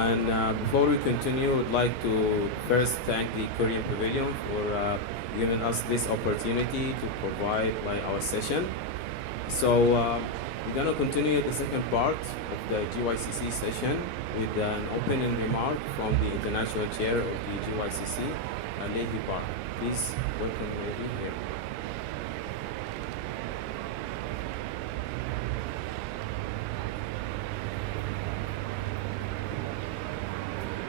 And before we continue, I'd like to first thank the Korean Pavilion for giving us this opportunity to provide our session. So we're gonna continue the second part of the GYCC session with an opening remark from the International Chair of the GYCC, Lady Park. Please welcome Lady here.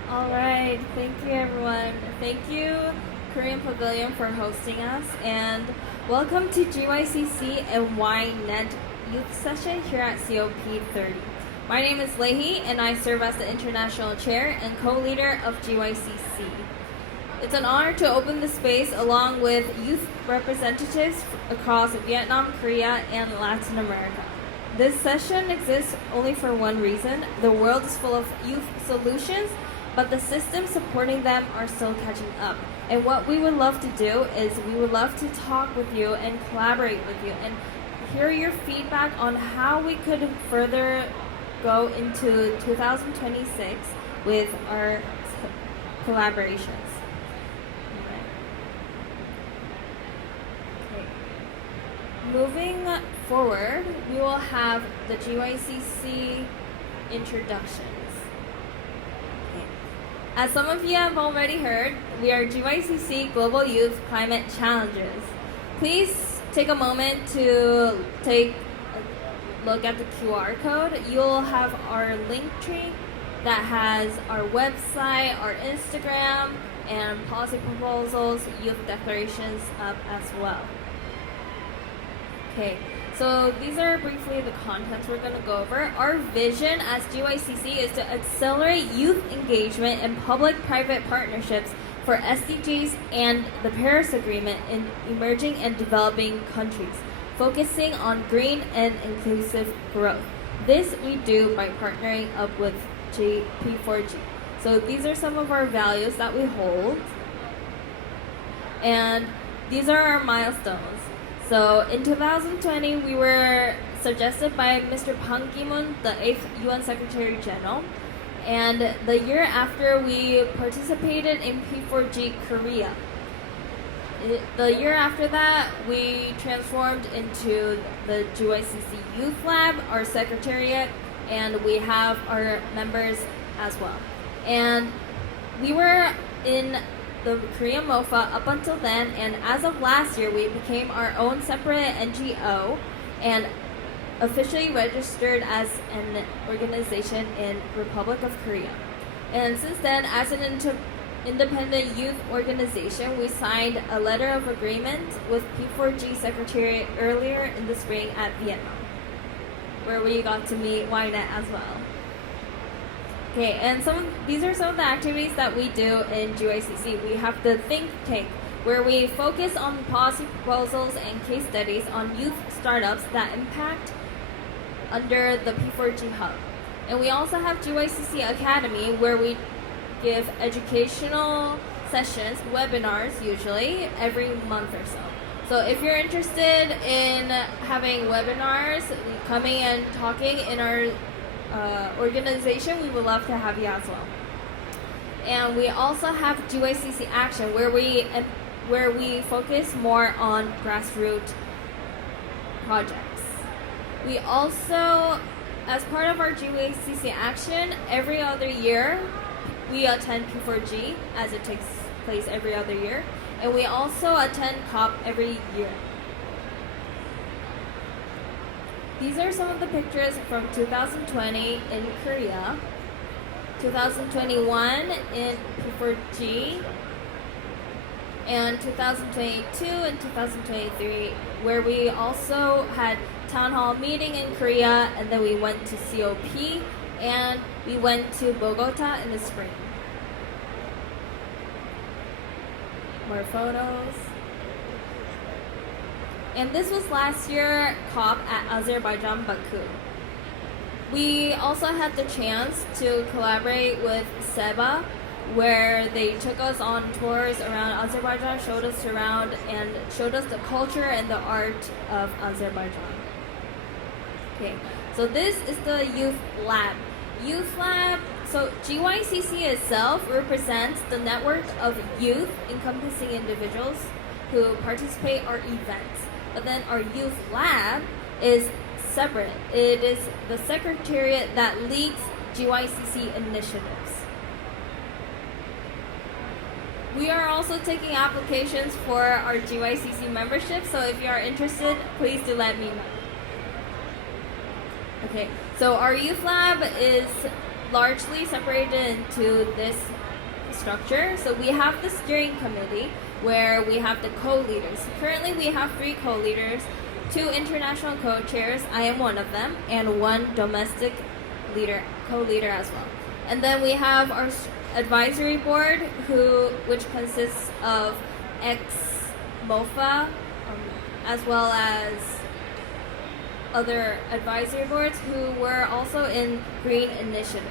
All right, thank you everyone. Thank you Korean Pavilion for hosting us, and welcome to GYCC and YNET Youth Session here at COP30. My name is Leahy and I serve as the International Chair and co-leader of GYCC. It's an honor to open the space along with youth representatives across Vietnam, Korea, and Latin America. This session exists only for one reason. The world is full of youth solutions, but the systems supporting them are still catching up. And what we would love to do is we would love to talk with you and collaborate with you and hear your feedback on how we could further go into 2026 with our collaborations. Okay. Moving forward, we will have the GYCC introductions. As some of you have already heard, we are GYCC Global Youth Climate Challenges. Please take a moment to take a look at the QR code. You'll have our link tree that has our website, our Instagram, and policy proposals, youth declarations up as well. Okay, so these are briefly the contents we're going to go over. Our vision as GYCC is to accelerate youth engagement and public-private partnerships for SDGs and the Paris Agreement in emerging and developing countries, focusing on green and inclusive growth. This we do by partnering up with P4G. So these are some of our values that we hold, and these are our milestones. So in 2020, we were suggested by Mr. Ban Ki-moon, the 8th UN Secretary General. And the year after, we participated in P4G Korea. The year after that, we transformed into the GYCC Youth Lab, our secretariat, and we have our members as well. And we were in the Korean MOFA up until then, and as of last year, we became our own separate NGO and officially registered as an organization in Republic of Korea. And since then, as an independent youth organization, we signed a letter of agreement with P4G Secretariat earlier in the spring at Vietnam, where we got to meet YNET as well. Okay, and these are some of the activities that we do in GYCC. We have the think tank, where we focus on policy proposals and case studies on youth startups that impact under the P4G hub. And we also have GYCC Academy, where we give educational sessions, webinars usually, every month or so. So if you're interested in having webinars, coming and talking in our organization, we would love to have you as well. And we also have GYCC Action, where we focus more on grassroots projects. We also, as part of our GYCC Action, every other year we attend P4G, as it takes place every other year, and we also attend COP every year. These are some of the pictures from 2020 in Korea, 2021 in P4G, and 2022 and 2023, where we also had town hall meeting in Korea, and then we went to COP, and we went to Bogota in the spring. More photos. And this was last year COP at Azerbaijan, Baku. We also had the chance to collaborate with SEBA, where they took us on tours around Azerbaijan, showed us around, and showed us the culture and the art of Azerbaijan. Okay, so this is the Youth Lab. Youth Lab So GYCC itself represents the network of youth encompassing individuals who participate in our events. But then our youth lab is separate. It is the secretariat that leads GYCC initiatives. We are also taking applications for our GYCC membership, so if you are interested, please do let me know. Okay, so our youth lab is largely separated into this structure. So we have the steering committee where we have the co-leaders. Currently we have 3 co-leaders, 2 international co-chairs, I am one of them, and 1 domestic leader, co-leader as well. And then we have our advisory board which consists of ex-MOFA as well as other advisory boards who were also in green initiatives.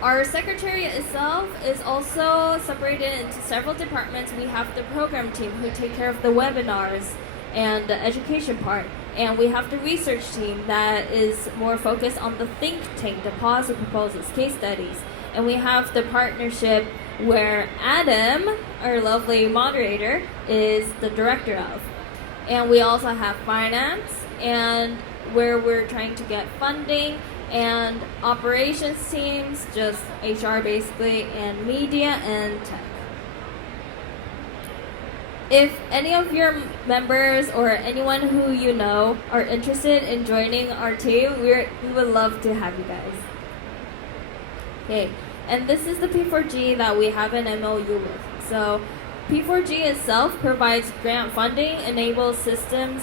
Our secretariat itself is also separated into several departments. We have the program team who take care of the webinars and the education part. And we have the research team that is more focused on the think tank, the policy proposals, case studies. And we have the partnership where Adam, our lovely moderator, is the director of. And we also have finance, and where we're trying to get funding, and operations teams, just HR basically, and media and tech. If any of your members or anyone who you know are interested in joining our team, we would love to have you guys. Okay, and this is the P4G that we have an MOU with. So P4G itself provides grant funding, enables system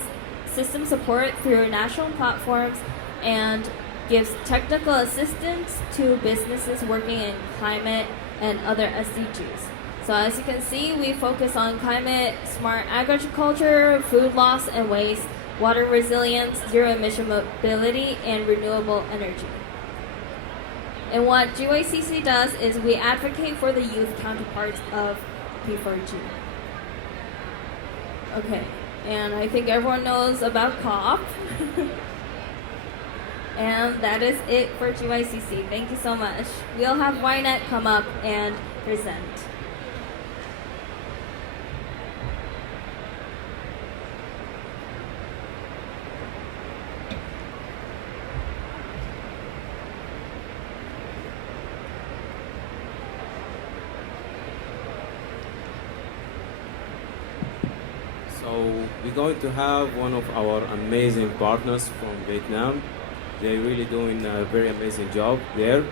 support through national platforms, and gives technical assistance to businesses working in climate and other SDGs. So as you can see, we focus on climate, smart agriculture, food loss and waste, water resilience, zero emission mobility, and renewable energy. And what GYCC does is we advocate for the youth counterparts of P4G. Okay, and I think everyone knows about COP. And that is it for GYCC. Thank you so much. We'll have Ynet come up and present. So we're going to have one of our amazing partners from Vietnam. They're really doing a very amazing job there.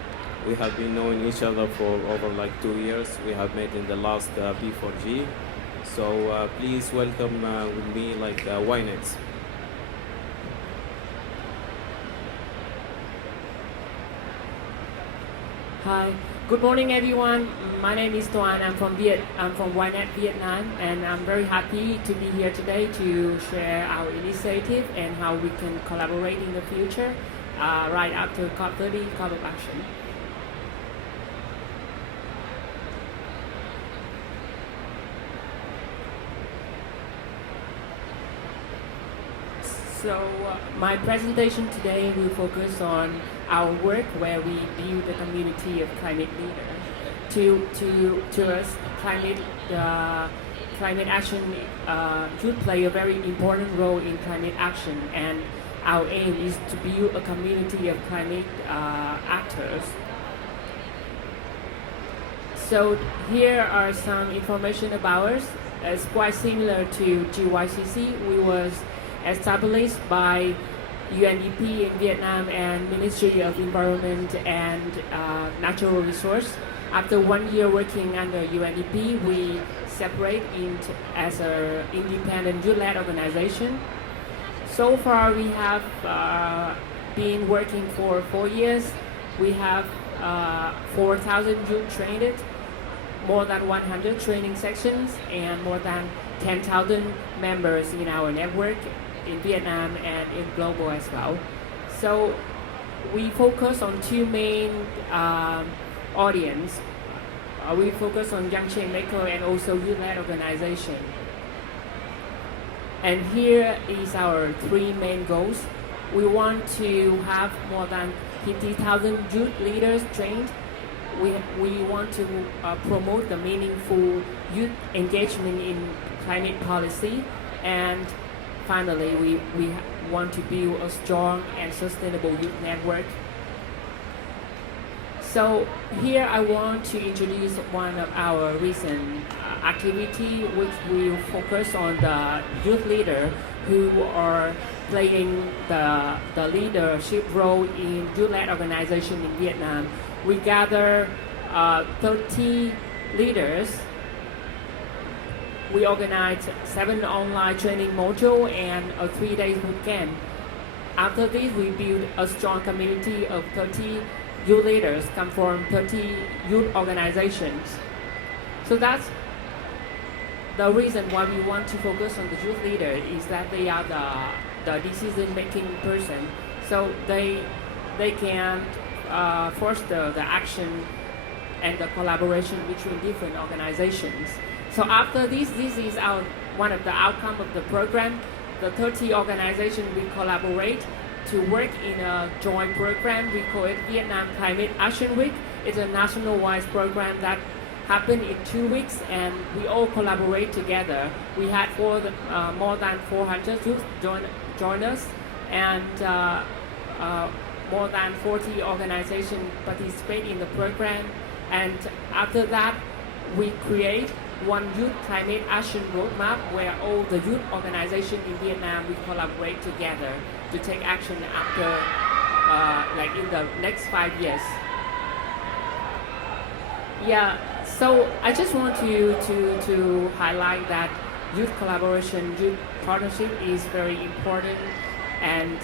We have been knowing each other for over like 2 years. We have met in the last P4G. So please welcome with me like Ynet. Hi, good morning everyone. My name is Toan. I'm from Ynet, Vietnam, and I'm very happy to be here today to share our initiative and how we can collaborate in the future right after COP30, Call of Action. So my presentation today will focus on our work where we build a community of climate leaders. To us, climate action should play a very important role in climate action, and our aim is to build a community of climate actors. So here are some information about us. It's quite similar to GYCC. We was established by UNDP in Vietnam and Ministry of Environment and Natural Resource. After 1 year working under UNDP, we separate as an independent youth-led organization. So far, we have been working for 4 years. We have 4,000 youth trained, more than 100 training sections, and more than 10,000 members in our network in Vietnam and in global as well. So we focus on 2 main audience. We focus on young change maker and also youth-led organization. And here is our 3 main goals. We want to have more than 20,000 youth leaders trained. We want to promote the meaningful youth engagement in climate policy, and finally we want to build a strong and sustainable youth network. So here I want to introduce one of our recent activity, which will focus on the youth leader who are playing the leadership role in youth-led organization in Vietnam. We gather 30 leaders. We organize 7 online training modules and a 3-day boot camp. After this, we build a strong community of 30 youth leaders come from 30 youth organizations. So that's the reason why we want to focus on the youth leader, is that they are the decision-making person. So they can foster the action and the collaboration between different organizations. So after this is one of the outcomes of the program. The 30 organizations will collaborate to work in a joint program. We call it Vietnam Climate Action Week. It's a national-wide program that happened in 2 weeks, and we all collaborate together. We had more than 400 youth join us, and more than 40 organizations participate in the program. And after that, we create one youth climate action roadmap where all the youth organizations in Vietnam will collaborate together to take action after, like in the next 5 years. Yeah, so I just want to highlight that youth collaboration, youth partnership is very important, and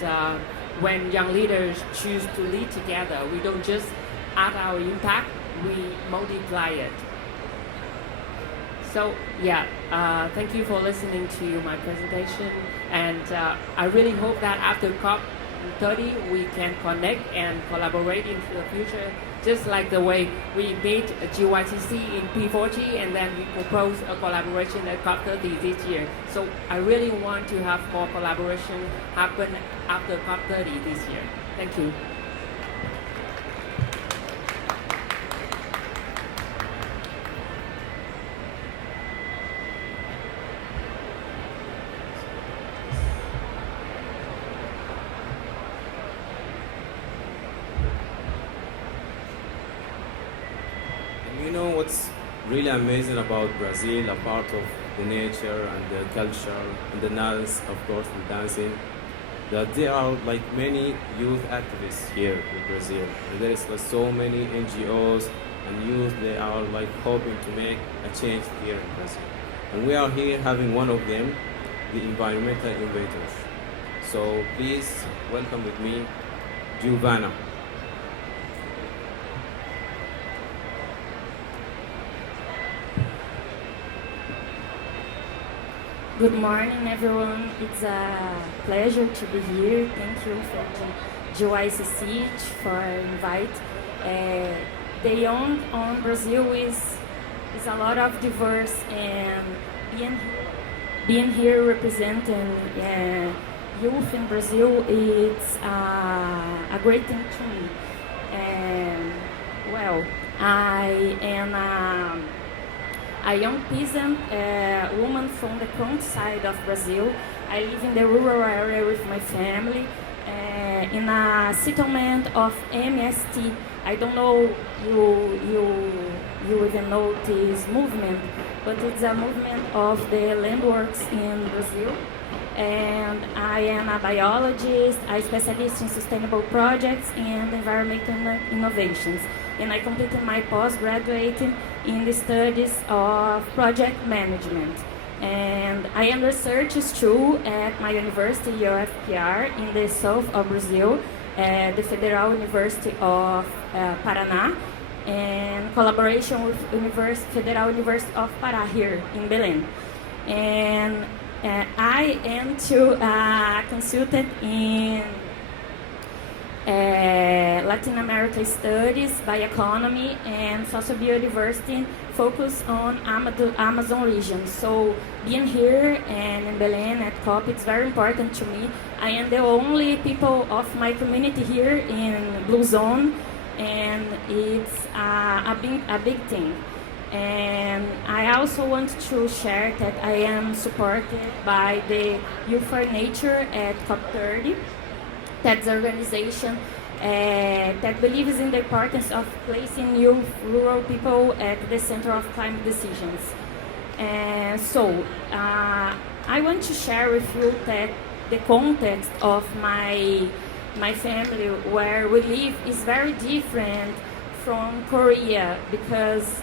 when young leaders choose to lead together, we don't just add our impact, we multiply it. So yeah, thank you for listening to my presentation, and I really hope that after COP30 we can connect and collaborate in the future, just like the way we made a GYCC in P40 and then we propose a collaboration at COP30 this year. So I really want to have more collaboration happen after COP30 this year. Thank you. You know what's really amazing about Brazil, apart of the nature and the culture and the dance, of course, the dancing, that there are like many youth activists here in Brazil. And there is so many NGOs and youth, they are like hoping to make a change here in Brazil. And we are here having one of them, the environmental innovators. So please welcome with me, Giovanna. Good morning, everyone. It's a pleasure to be here. Thank you for the GYCC for invite. The young on Brazil is a lot of diverse, and being here representing youth in Brazil, it's a great thing to me. And well, I am a young peasant woman from the countryside of Brazil. I live in the rural area with my family in a settlement of MST. I don't know you even know this movement, but it's a movement of the landworks in Brazil. And I am a biologist, a specialist in sustainable projects and environmental innovations. And I completed my postgraduate in the studies of project management. And I am research student at my university, UFPR, in the south of Brazil, the Federal University of Paraná, in collaboration with Federal University of Pará here in Belém. And I am a consultant in Latin America Studies, Bioeconomy, and Sociobiodiversity focus on Amazon region. So being here and in Belém at COP, it's very important to me. I am the only people of my community here in Blue Zone, and it's a big thing. And I also want to share that I am supported by the Youth for Nature at COP30. That's an organization that believes in the importance of placing youth, rural people at the center of climate decisions. And so I want to share with you that the context of my family where we live is very different from Korea, because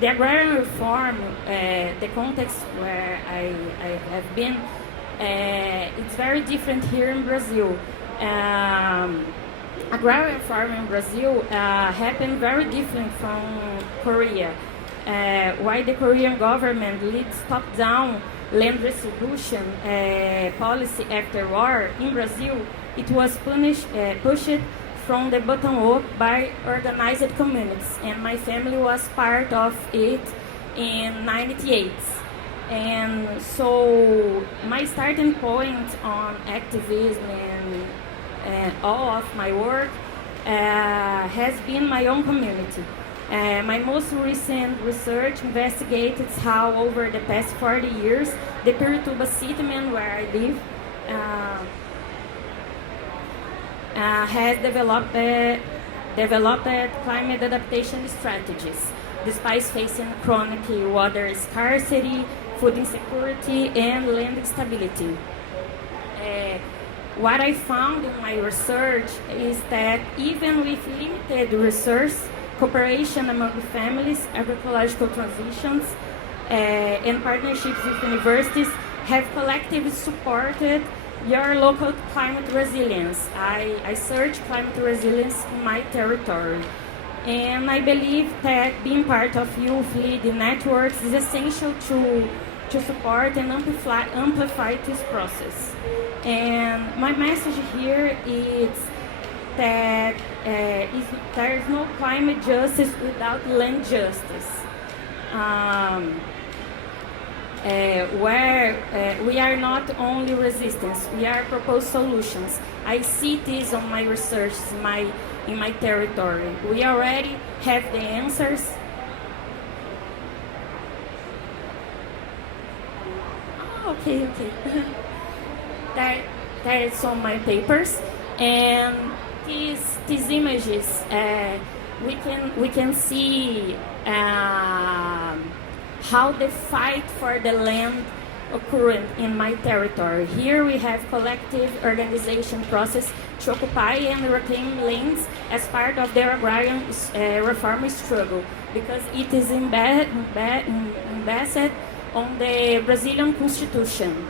the agrarian reform, the context where I have been, it's very different here in Brazil. Agrarian reform in Brazil happened very different from Korea. While the Korean government leads top-down land distribution policy after war, in Brazil it was pushed from the bottom up by organized communities, and my family was part of it in '98. And so my starting point on activism and all of my work has been my own community. My most recent research investigates how over the past 40 years the Pirituba settlement where I live has developed climate adaptation strategies, despite facing chronic water scarcity, food insecurity, and land instability. What I found in my research is that even with limited resource, cooperation among families, agroecological transitions, and partnerships with universities have collectively supported your local climate resilience. I search climate resilience in my territory. And I believe that being part of youth-led networks is essential to support and amplify this process. And my message here is that there is no climate justice without land justice. Where we are not only resistance, we are propose solutions. I see this on my research in my territory. We already have the answers. Oh, okay. That is on my papers, and these images we can see how the fight for the land occurred in my territory. Here we have collective organization process to occupy and reclaim lands as part of the agrarian reform struggle, because it is embedded on the Brazilian Constitution.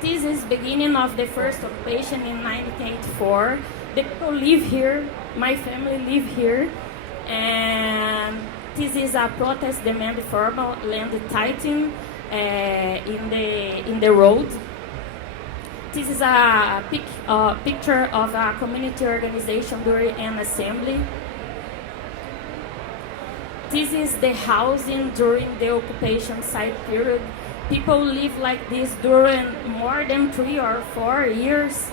This is beginning of the first occupation in 1984. The people live here, my family live here, and this is a protest demand formal land tithing in the road. This is a picture of a community organization during an assembly. This is the housing during the occupation site period. People live like this during more than 3 or 4 years.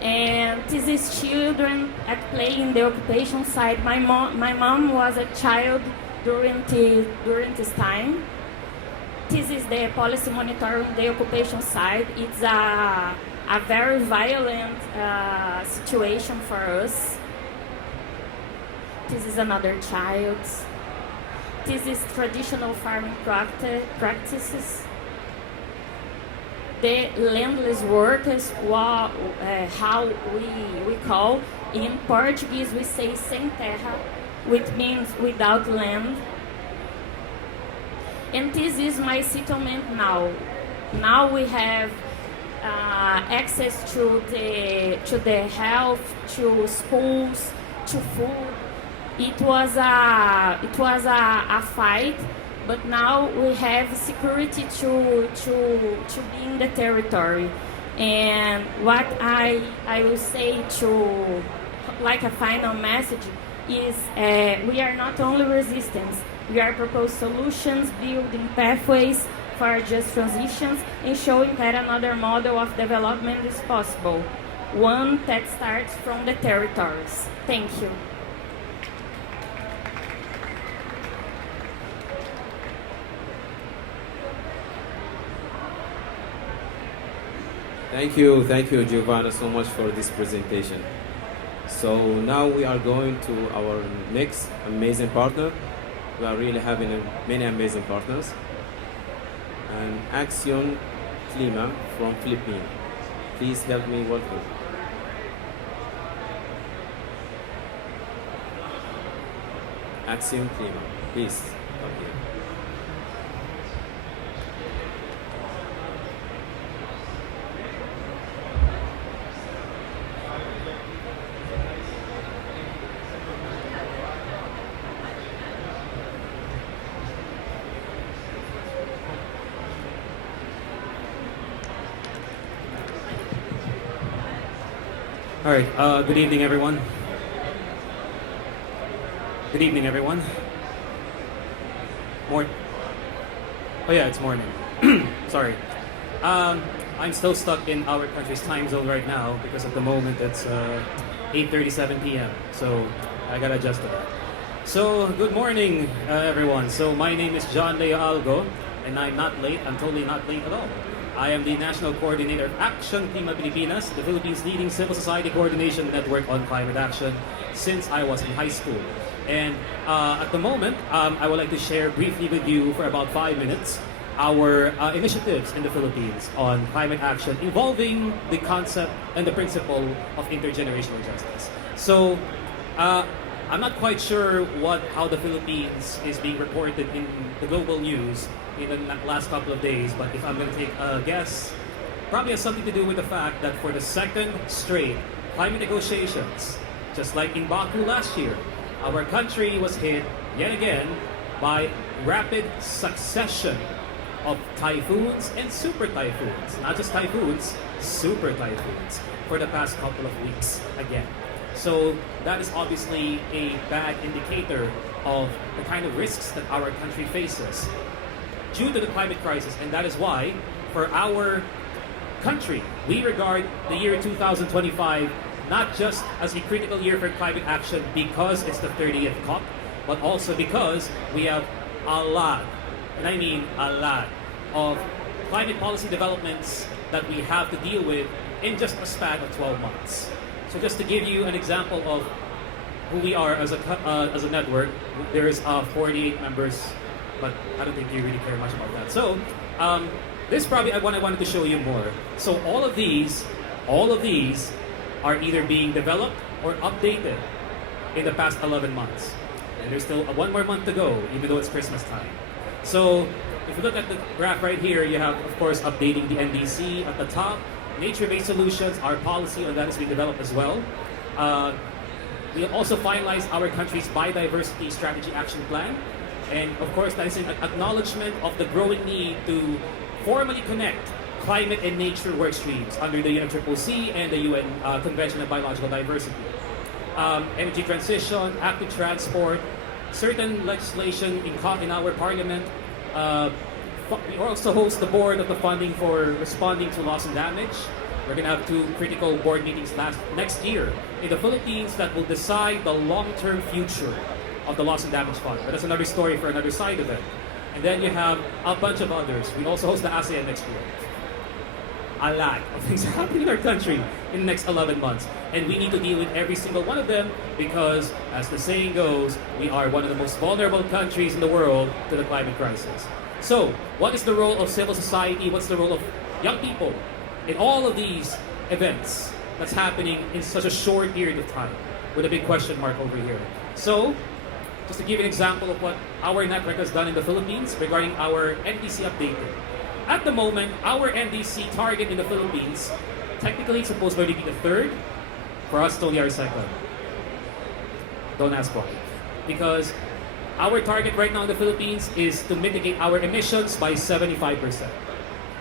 And this is children at play in the occupation site. My mom was a child during this time. This is the policy monitoring the occupation site. It's a very violent situation for us. This is another child. This is traditional farming practices. The landless workers, how we call, in Portuguese we say sem terra, which means without land. And this is my settlement now. Now we have access to the health, to schools, to food. It was a fight, but now we have security to be in the territory. And what I will say to, like a final message, is we are not only resistance, we are propose solutions, building pathways for just transitions, and showing that another model of development is possible, one that starts from the territories. Thank you. Thank you, Giovanna, so much for this presentation. So now we are going to our next amazing partner. We are really having many amazing partners. And Action Klima from Philippines. Please help me welcome. Action Klima, please come here. All right. Good evening, everyone. Good evening, everyone. Oh yeah, it's morning. Sorry. I'm still stuck in our country's time zone right now because at the moment it's 8:37 p.m. So I gotta adjust to that. So good morning, everyone. So my name is John Leo Algo, and I'm not late. I'm totally not late at all. I am the National Coordinator of Action Klima Pilipinas, the Philippines' leading civil society coordination network on climate action since I was in high school. And at the moment, I would like to share briefly with you for about 5 minutes our initiatives in the Philippines on climate action involving the concept and the principle of intergenerational justice. So I'm not quite sure how the Philippines is being reported in the global news in the last couple of days, but if I'm going to take a guess, probably has something to do with the fact that for the second straight climate negotiations, just like in Baku last year, our country was hit yet again by rapid succession of typhoons and super typhoons. Not just typhoons, super typhoons for the past couple of weeks again. So that is obviously a bad indicator of the kind of risks that our country faces due to the climate crisis. And that is why, for our country, we regard the year 2025 not just as a critical year for climate action because it's the 30th COP, but also because we have a lot, and I mean a lot, of climate policy developments that we have to deal with in just a span of 12 months. So just to give you an example of who we are as a network, there is 48 members, but I don't think you really care much about that. So this probably what I wanted to show you more. So all of these are either being developed or updated in the past 11 months. And there's still one more month to go, even though it's Christmas time. So if you look at the graph right here, you have, of course, updating the NDC at the top. Nature-based solutions, our policy on that is being developed as well. We also finalized our country's biodiversity strategy action plan. And of course, that is an acknowledgement of the growing need to formally connect climate and nature work streams under the UNFCCC and the UN Convention on Biological Diversity. Energy transition, active transport, certain legislation in our parliament. We also host the board of the funding for responding to loss and damage. We're going to have 2 critical board meetings next year in the Philippines that will decide the long-term future of the loss and damage fund. But that's another story for another side of it. And then you have a bunch of others. We also host the ASEAN next year. A lot of things happening in our country in the next 11 months. And we need to deal with every single one of them because, as the saying goes, we are one of the most vulnerable countries in the world to the climate crisis. So, what is the role of civil society? What's the role of young people in all of these events that's happening in such a short period of time? With a big question mark over here. So, just to give you an example of what our network has done in the Philippines regarding our NDC updating. At the moment, our NDC target in the Philippines, technically it's supposed to be the 3rd. For us, it's only our 2nd. Don't ask why. Because our target right now in the Philippines is to mitigate our emissions by 75%.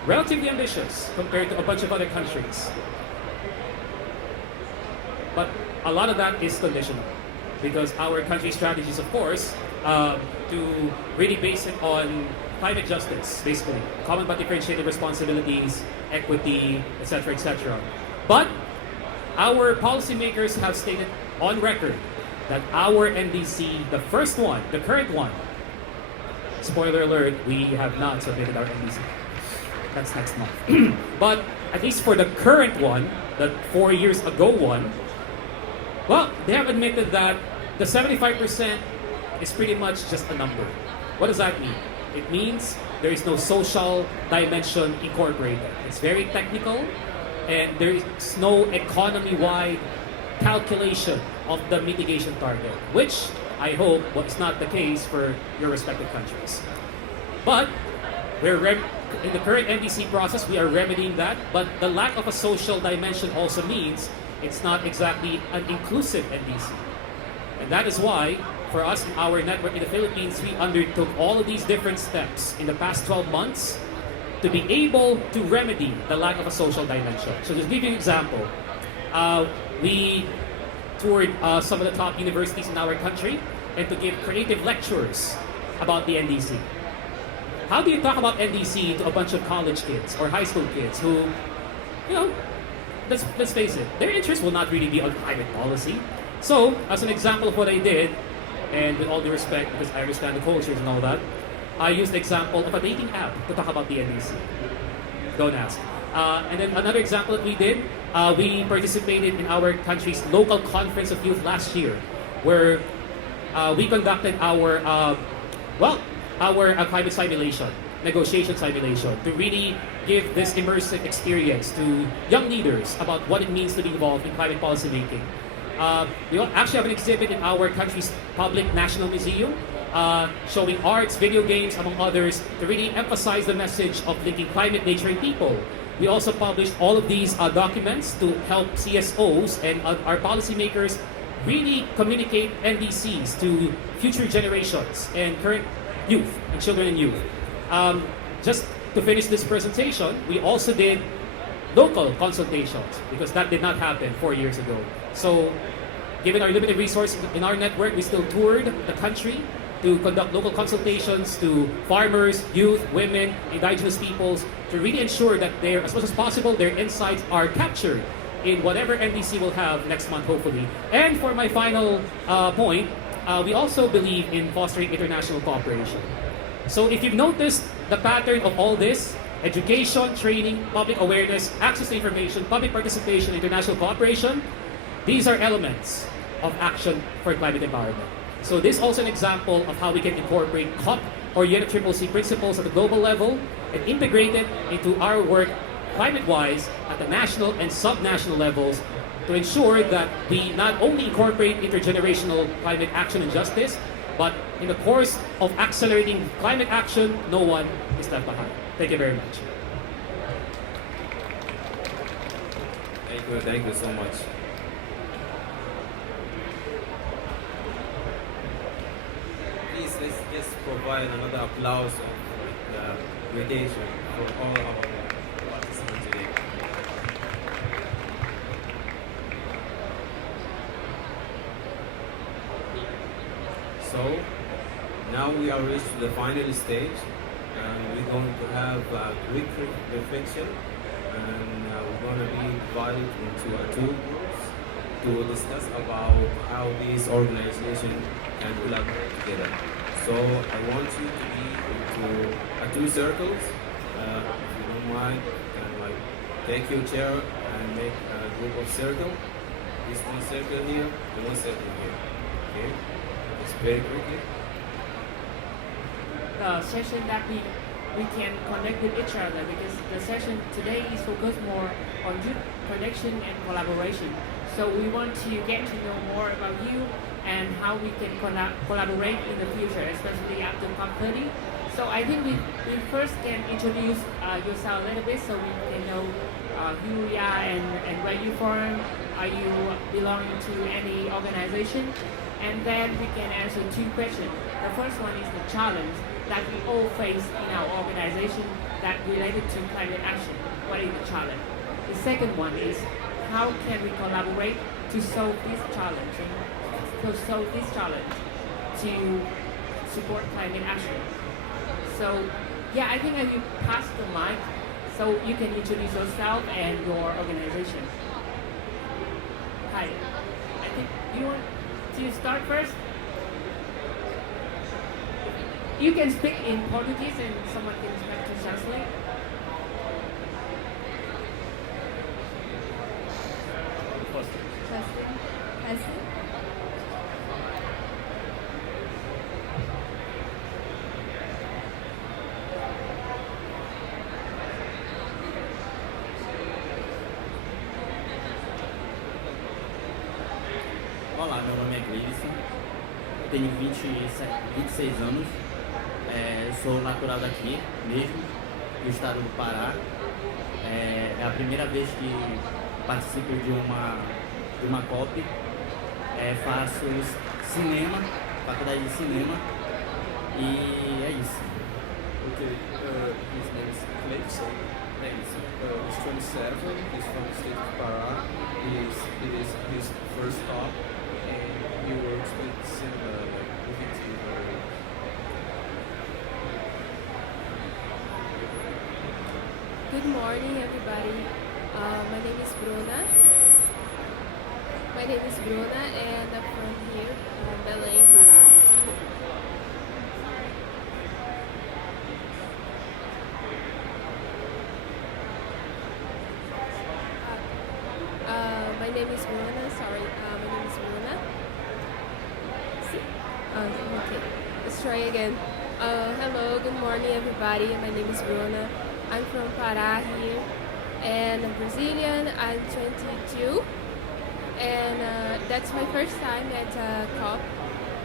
relatively ambitious compared to a bunch of other countries. But a lot of that is conditional because our country strategies, of course, to really base it on climate justice, basically, common but differentiated responsibilities, equity, etc., etc. But our policymakers have stated on record that our NDC, the first one, the current one, spoiler alert, we have not submitted our NDC. That's next month. But at least for the current one, the 4 years ago one, well, they have admitted that the 75% is pretty much just a number. What does that mean? It means there is no social dimension incorporated. It's very technical, and there is no economy-wide calculation of the mitigation target, which I hope was not the case for your respective countries. But in the current NDC process, we are remedying that, but the lack of a social dimension also means it's not exactly an inclusive NDC. And that is why, for us in our network in the Philippines, we undertook all of these different steps in the past 12 months to be able to remedy the lack of a social dimension. So just give you an example. We toured some of the top universities in our country and to give creative lectures about the NDC. How do you talk about NDC to a bunch of college kids or high school kids who, you know, let's face it, their interest will not really be on climate policy. So, as an example of what I did, and with all due respect, because I understand the cultures and all that, I used the example of a dating app to talk about the NDC. Don't ask. And then another example that we did, we participated in our country's local conference of youth last year, where we conducted our climate simulation, negotiation simulation, to really give this immersive experience to young leaders about what it means to be involved in climate policy making. We actually have an exhibit in our country's public national museum showing arts, video games, among others, to really emphasize the message of linking climate, nature, and people. We also published all of these documents to help CSOs and our policymakers really communicate NDCs to future generations and current youth, and children and youth. Just to finish this presentation, we also did local consultations because that did not happen 4 years ago. So, given our limited resources in our network, we still toured the country to conduct local consultations to farmers, youth, women, indigenous peoples, to really ensure that as much as possible, their insights are captured in whatever NDC will have next month, hopefully. And for my final point, we also believe in fostering international cooperation. So if you've noticed the pattern of all this, education, training, public awareness, access to information, public participation, international cooperation, these are elements of action for climate environment. So this is also an example of how we can incorporate COP or UNFCCC principles at the global level and integrate it into our work climate-wise at the national and sub-national levels to ensure that we not only incorporate intergenerational climate action and justice, but in the course of accelerating climate action, no one is left behind. Thank you very much. Thank you so much. Please, let's just provide another applause of gradation for all our participants today. So, now we are reached the final stage, and we're going to have a quick reflection, and we're going to be divided into two groups to discuss about how these organizations can collaborate together. So I want you to be into two circles. If you don't mind, you can take your chair and make a group of circle. This one circle here, and one circle here. Okay? Just very quickly. Session that we can connect with each other, because the session today is focused more on youth connection and collaboration. So we want to get to know more about you and how we can collaborate in the future, especially after COP30. So I think we first can introduce yourself a little bit so we can know who you are and where you from. Are you belonging to any organization? And then we can answer two questions. The first one is the challenge that we all face in our organization that related to climate action. What is the challenge? The second one is how can we collaborate to solve this challenge, to support climate action. So yeah, I think I will pass the mic so you can introduce yourself and your organization. Hi, I think you want to start first? You can speak in Portuguese and someone can try to translate. Testing. Olá, meu nome é Gleison, tenho 26 anos, sou natural daqui mesmo, do estado do Pará. É a primeira vez que participo de uma COP. Faço cinema, faculdade de cinema, e é isso. Okay, his name is Cleison. He's 27. He's from the state of Pará. It is his first COP, and he works with cinema, like movie theater. Good morning, everybody. My name is Bruna, and I'm from here, Belém, Pará. My name is Bruna. Sorry, my name is Bruna. Okay, let's try again. Hello, good morning, everybody. My name is Bruna. I'm from Pará here, and I'm Brazilian. I'm 22, and that's my first time at COP.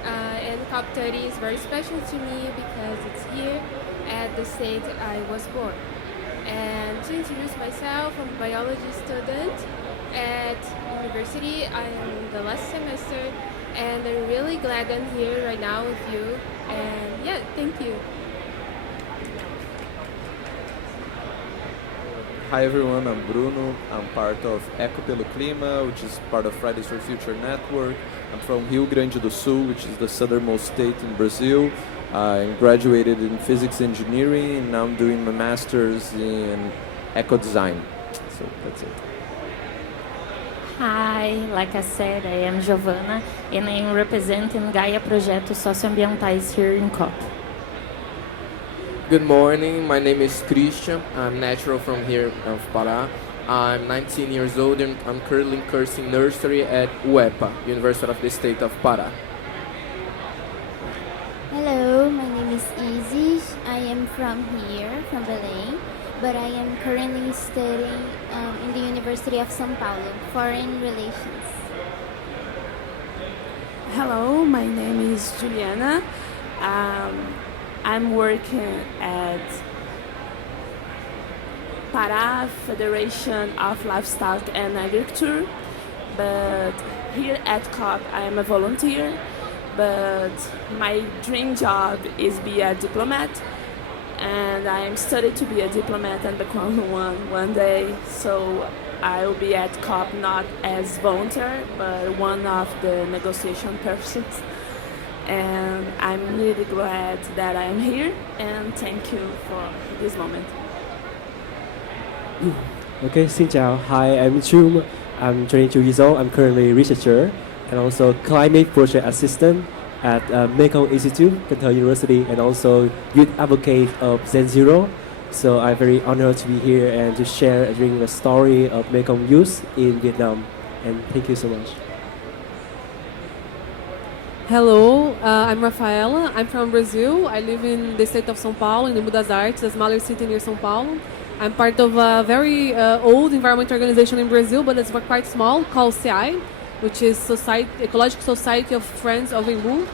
And COP30 is very special to me because it's here at the state I was born. And to introduce myself, I'm a biology student at university. I am in the last semester, and I'm really glad I'm here right now with you. And yeah, thank you. Hi everyone, I'm Bruno. I'm part of Eco pelo Clima, which is part of Fridays for Future Network. I'm from Rio Grande do Sul, which is the southernmost state in Brazil. I graduated in physics engineering, and now I'm doing my master's in eco design. So that's it. Hi, like I said, I am Giovanna, and I am representing Gaia Projetos Socioambientais here in COP. Good morning, my name is Christian. I'm natural from here of Pará. I'm 19 years old and I'm currently cursing nursery at UEPA, University of the State of Pará. Hello, my name is Izzy. I am from here, from Belém, but I am currently studying in the University of São Paulo, Foreign Relations. Hello, my name is Juliana. I'm working at Pará Federation of Livestock and Agriculture, but here at COP I am a volunteer, but my dream job is be a diplomat, and I am studying to be a diplomat and become one day, so I will be at COP not as volunteer, but one of the negotiation persons. And I'm really glad that I am here, and thank you for this moment. Okay, xin chào. Hi, I'm Chum. I'm 22 years old. I'm currently a researcher and also climate project assistant at Mekong Institute, Cần University, and also youth advocate of Zen Zero. So I'm very honored to be here and to share the story of Mekong youth in Vietnam. And thank you so much. Hello, I'm Rafaela. I'm from Brazil. I live in the state of São Paulo, in the das Artes, a smaller city near São Paulo. I'm part of a very old environmental organization in Brazil, but it's quite small, called CI, which is Ecological Society of Friends of Embu.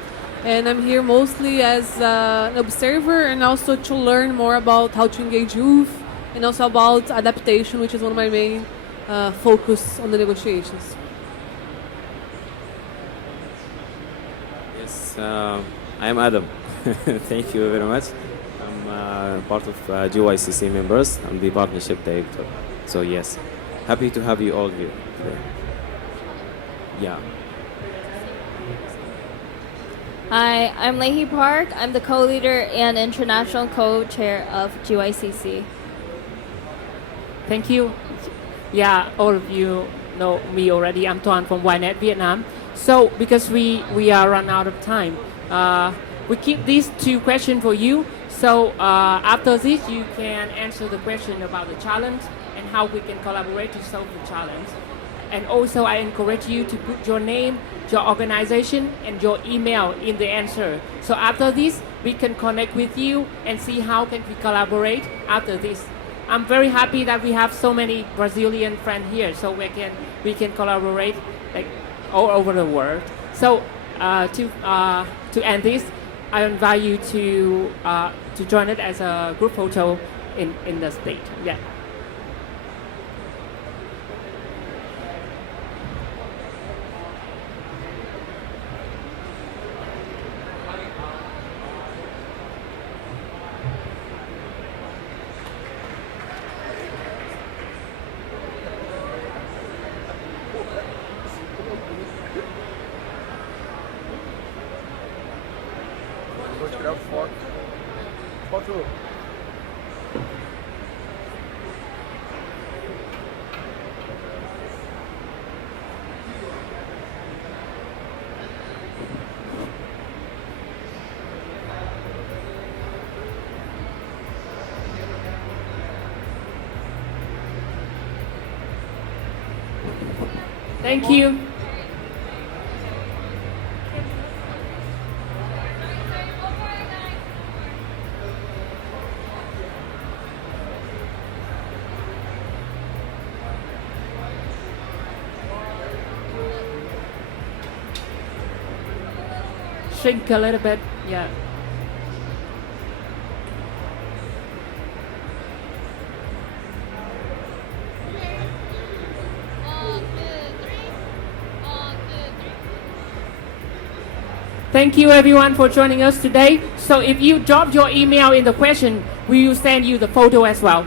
And I'm here mostly as an observer and also to learn more about how to engage youth and also about adaptation, which is one of my main focus on the negotiations. Yes, I am Adam. Thank you very much. I'm I'm part of GYCC members. I'm the partnership director. So yes, happy to have you all here today. Yeah. Hi, I'm Leahy Park. I'm the co-leader and international co-chair of GYCC. Thank you. Yeah, all of you know me already. I'm Tuan from YNET Vietnam. So because we are run out of time, we keep these two questions for you. So after this, you can answer the question about the challenge and how we can collaborate to solve the challenge. And also, I encourage you to put your name, your organization, and your email in the answer. So after this, we can connect with you and see how can we collaborate after this. I'm very happy that we have so many Brazilian friends here, so we can collaborate like all over the world. So to end this, I invite you to join it as a group photo in the stage. Yeah. Thank you. Shrink a little bit, yeah. Thank you everyone for joining us today. So if you drop your email in the question, we will send you the photo as well.